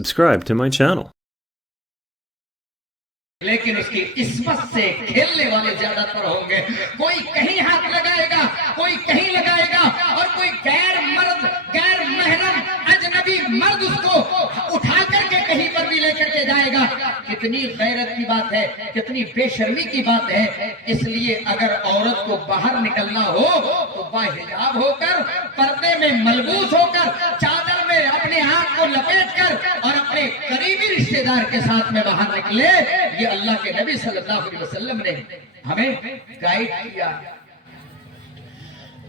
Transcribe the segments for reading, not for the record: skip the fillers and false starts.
subscribe to my channel. لیکن اس کی عصمت سے کھیلنے والے زیادہ تر ہوں گے. کوئی کہیں ہاتھ لگائے گا, کوئی کہیں لگائے گا, اور کوئی غیر مرد, غیر محرم, اجنبی مرد اس کو اٹھا کر کے کہیں پر بھی لے کر کے جائے گا. کتنی غیرت کی بات ہے, کتنی بے شرمی کی بات ہے. اس لیے اگر عورت کو باہر نکلنا ہو تو باحجاب ہو کر, پردے میں ملبوس ہو کر, چادر میں اپنے آپ کو لپیٹ کر اور اپنے قریبی رشتہ دار کے ساتھ میں باہر نکلے. یہ اللہ کے نبی صلی اللہ علیہ وسلم نے ہمیں گائیڈ کیا.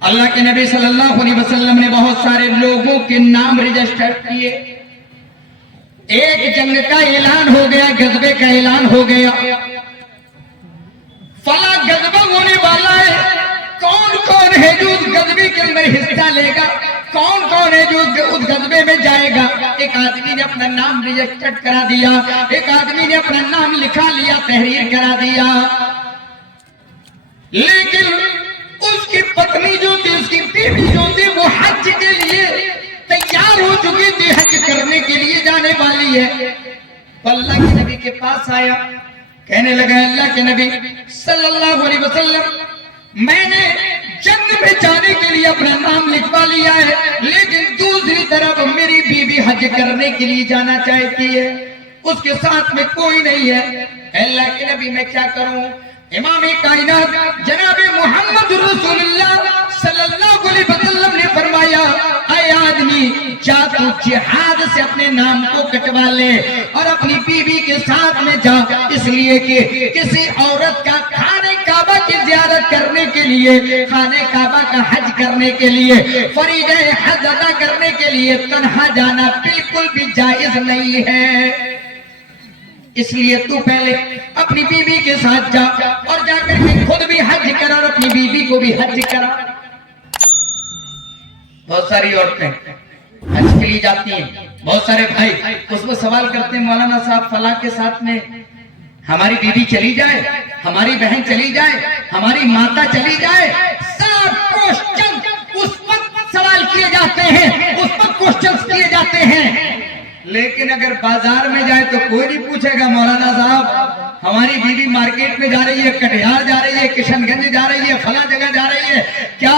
اللہ کے نبی صلی اللہ علیہ وسلم نے بہت سارے لوگوں کے نام رجسٹر کیے. ایک جنگ کا اعلان ہو گیا, غزوے کا اعلان ہو گیا, فلاں غزوہ ہونے والا ہے. کون کون ہے جو اس غزوے کے اندر حصہ لے گا, کون کون ہے جو اس غزوے میں جائے گا. ایک آدمی نے اپنا نام رجسٹر کرا دیا, ایک آدمی نے اپنا نام لکھا لیا, تحریر کرا دیا. لیکن اس کی پتنی جو تھی, اس کی بیوی جو تھی, وہ حج کے لیے تیار ہو چکی تھی, حج کرنے کے لیے جانے والی ہے. اللہ کے نبی کے پاس آیا, کہنے لگا اللہ کے نبی صلی اللہ علیہ وسلم, میں نے جنگ میں جانے کے لیے اپنا نام لکھوا لیا ہے, لیکن دوسری طرف میری بیوی حج کرنے کے لیے جانا چاہتی ہے, اس کے ساتھ میں کوئی نہیں ہے. اللہ کے نبی میں کیا کروں؟ امام کائنات جناب محمد رسول اللہ صلی اللہ علیہ وسلم نے فرمایا, اے آدمی جا تو جہاد سے اپنے نام کو کٹوا لے اور اپنی بیوی کے ساتھ میں جا, اس لیے کہ کسی عورت کا خانہ کعبہ کی زیارت کرنے کے لیے, خانہ کعبہ کا حج کرنے کے لیے, فریضہ حج ادا کرنے کے لیے تنہا جانا بالکل بھی جائز نہیں ہے. اس لیے تو پہلے اپنی بیوی کے ساتھ جا اور جا کر کے خود بھی حج کرا اور اپنی بیوی کو بھی حج کرا. بہت ساری عورتیں حج کے لیے جاتی ہیں, بہت سارے بھائی اس میں سوال کرتے ہیں, مولانا صاحب فلاں کے ساتھ میں ہماری بیوی چلی جائے, ہماری بہن چلی جائے, ہماری ماتا چلی جائے. سب کوشچن اس وقت سوال کیے جاتے ہیں, اس وقت کوشچنز کیے جاتے ہیں. لیکن اگر بازار میں جائے تو کوئی نہیں پوچھے گا مولانا صاحب ہماری بیوی مارکیٹ میں جا رہی ہے, کٹیہار جا رہی ہے, کشن گنج جا رہی ہے, فلاں جگہ جا رہی ہے, کیا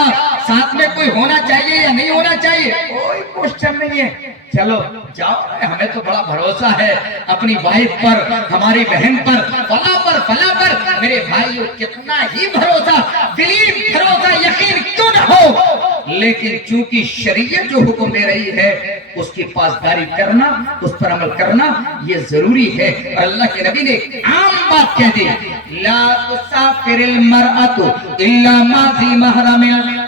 ساتھ میں کوئی ہونا چاہیے یا نہیں ہونا چاہیے؟ کوئی کوشچن نہیں ہے. چلو جاؤ, ہمیں تو بڑا بھروسہ ہے اپنی وائف پر, ہماری بہن پر, فلاں پر, فلاں پر. میرے بھائیو کتنا ہی بھروسہ, بلیو, بھروسہ, یقین کیوں نہ ہو, لیکن چونکہ شریعت جو حکم دے رہی ہے اس کی پاسداری کرنا, اس پر عمل کرنا یہ ضروری ہے. اور اللہ کے نبی نے عام بات کہہ دی, لا تسافر المرأة الا ما ذی محرم,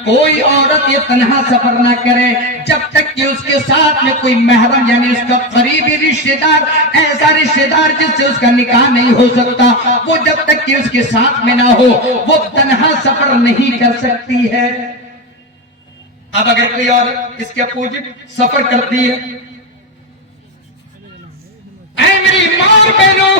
کوئی عورت یہ تنہا سفر نہ کرے جب تک کہ اس کے ساتھ میں کوئی محرم یعنی اس کا قریبی رشتہ دار, ایسا رشتہ دار جس سے اس کا نکاح نہیں ہو سکتا, وہ جب تک کہ اس کے ساتھ میں نہ ہو وہ تنہا سفر نہیں کر سکتی ہے. اب اگر کوئی عورت اس کے اپوزٹ سفر کرتی ہے, اے میری ماں بہنوں